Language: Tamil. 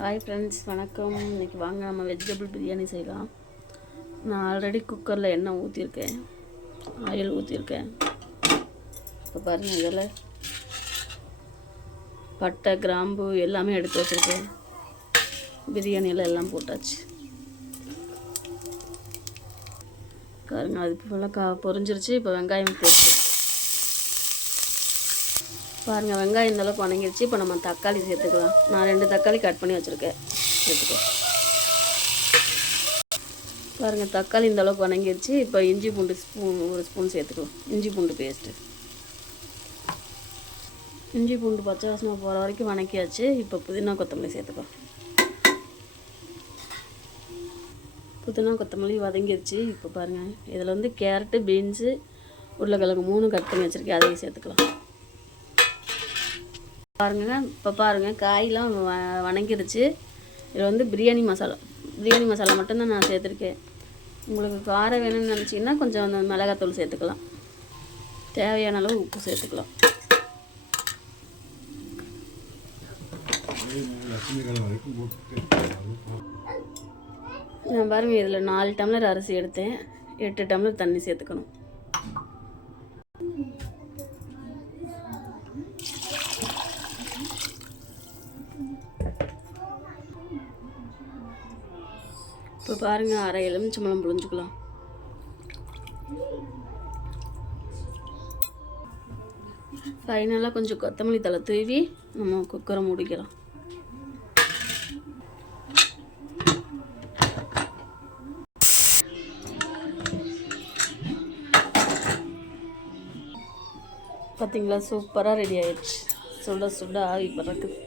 ஹாய் ஃப்ரெண்ட்ஸ் வணக்கம். இன்றைக்கி வாங்க நம்ம வெஜிடபிள் பிரியாணி செய்யலாம். நான் ஆல்ரெடி குக்கரில் எண்ணெய் ஊற்றிருக்கேன் ஆயில் ஊற்றிருக்கேன் இப்போ பாருங்கள் இதில் பட்டை கிராம்பு எல்லாமே எடுத்து வச்சுருக்கேன். பிரியாணியில் எல்லாம் போட்டாச்சு. பாருங்கள் அது ஃபுல்லாக கா பொரிஞ்சிருச்சு. இப்போ வெங்காயம் போட்டு பாருங்கள் வெங்காயம் இந்த அளவுக்கு இப்போ நம்ம தக்காளி சேர்த்துக்கலாம். நான் ரெண்டு தக்காளி கட் பண்ணி வச்சுருக்கேன். சேர்த்துக்கோ. பாருங்கள் தக்காளி இந்த அளவுக்கு வணங்கிருச்சு. இப்போ இஞ்சி பூண்டு ஸ்பூன் ஒரு ஸ்பூன் சேர்த்துக்கலாம். இஞ்சி பூண்டு பேஸ்ட்டு இஞ்சி பூண்டு பச்சை வாசனை போகிற வரைக்கும் வணக்கியாச்சு. இப்போ புதினா கொத்தமல்லி சேர்த்துக்கலாம். புதினா கொத்தமல்லி வதங்கிடுச்சு இப்போ பாருங்கள் இதில் வந்து கேரட்டு பீன்ஸு உருளைக்கிழங்கு மூணு கட் பண்ணி வச்சுருக்கேன். அதையும் சேர்த்துக்கலாம். பாருங்க இப்போ பாருங்கள் காயெலாம் வ வணங்கிருச்சு. இதில் வந்து பிரியாணி மசாலா பிரியாணி மசாலா மட்டும்தான் நான் சேர்த்துருக்கேன். உங்களுக்கு காரம் வேணும்னு நினச்சிங்கன்னா கொஞ்சம் அந்த மிளகாத்தூள் சேர்த்துக்கலாம். தேவையான அளவு உப்பு சேர்த்துக்கலாம். நான் பாருங்கள் இதில் நாலு டம்ளர் அரிசி எடுத்தேன். எட்டு டம்ளர் தண்ணி சேர்த்துக்கணும். இப்போ பாருங்கள் அரை எலுமிச்சம்பழம் புழிஞ்சுக்கலாம். ஃபைனலாக கொஞ்சம் கொத்தமல்லி தலை தூவி நம்ம குக்கரை முடிக்கலாம். பார்த்தீங்களா சூப்பராக ரெடி ஆயிடுச்சு. சுட சுட ஆவி பறக்குது.